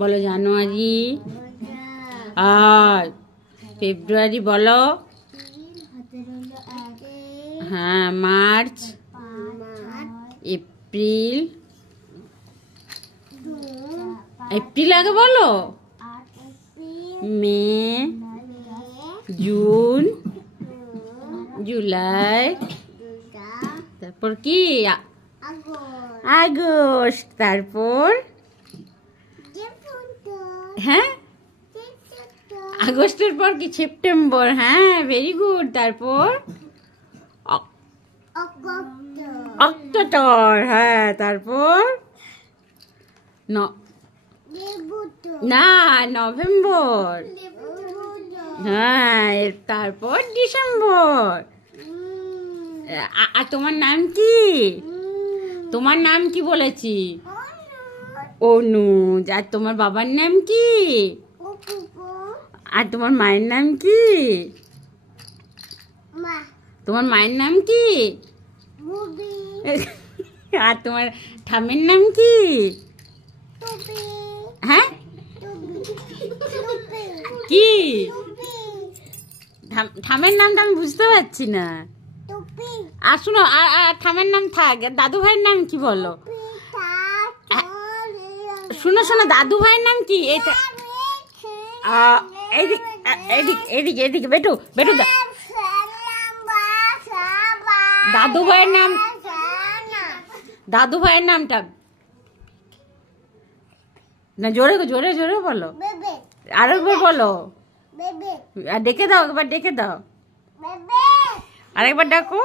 বলো জানুয়ারি আর ফেব্রুয়ারি বলো। হ্যাঁ, মার্চ, এপ্রিল। এপ্রিল আগে বলো। মে, জুন, জুলাই, তারপর কি আগস্ট, তারপর হ্যাঁ আগস্টের পর কি সেপ্টেম্বর। হ্যাঁ, ভেরি গুড। তারপর অক্টোবর। হ্যাঁ, তারপর না, নভেম্বর। হ্যাঁ, তারপর ডিসেম্বর। আর তোমার নাম কি? তোমার নাম কি বলেছি? অনুজ। আর তোমার বাবার নাম কি? আর তোমার মায়ের নাম কি? তোমার মায়ের নাম কি? আর তোমার ঠামের নাম কি? হ্যাঁ, কি ঠামের নামটা আমি বুঝতে পারছি না। আর শুনো, আর ঠামের নাম থাক। দাদু ভাইয়ের নাম কি বলো? শুনো শোনো, দাদু ভাইয়ের নাম কি? এদিকে এদিকে বেটু বেটু। দাদু ভাইয়ের নাম, দাদু ভাইয়ের নামটা না, জোরে জোরে জোরে বলো। আরেকবার বলো। আর ডেকে দাও, একবার ডেকে দাও। আরেকবার ডাকো।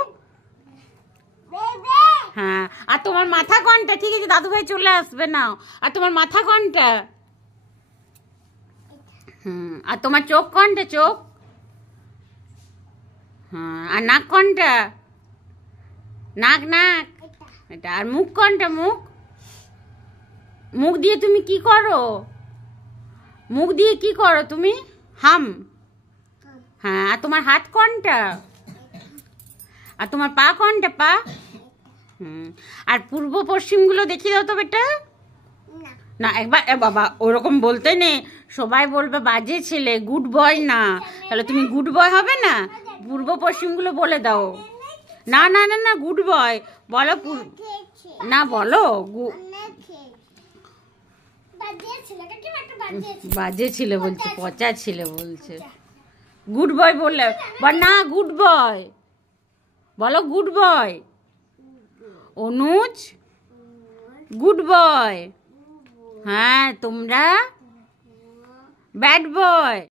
হ্যাঁ, আর তোমার মাথা কোনটা? ঠিক আছে, দাদু ভাই চলে আসবে না। আর তোমার মাথা কোনটা? আর তোমার চোখ কোনটা? চোখ। হ্যাঁ, আর নাক কোনটা? নাক নাক এটা। আর মুখ কোনটা? মুখ। মুখ দিয়ে তুমি কি করো? মুখ দিয়ে কি করো তুমি? হাম। হ্যাঁ, আর তোমার হাত কোনটা? আর তোমার পা কোনটা? পা। আর পূর্ব পশ্চিম গুলো দেখিয়ে দাও তো বেটা। না, একবার বাবা ওরকম বলতে নেই, সবাই বলবে বাজে ছেলে, গুড বয় না। তাহলে তুমি গুড বয় হবে না? পূর্ব পশ্চিম গুলো বলে দাও। না না না না, গুড বয় বলো। না বলো বাজে ছেলে বলছে, পচা ছেলে বলছে। গুড বয় বললে না, গুড বয় বলো। Good boy. Anuj good boy. হ্যাঁ, তোমরা ব্যাড বয়।